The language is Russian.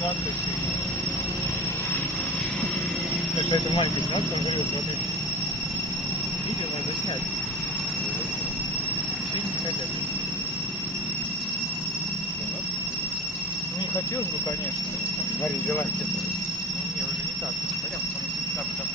надпись. Какая-то маленькая знак там живет, смотри. Видео надо снять. Все не хотят. Ну не хотелось бы, конечно. Смотри, дела где-то. Ну не, уже не так. Пойдем, там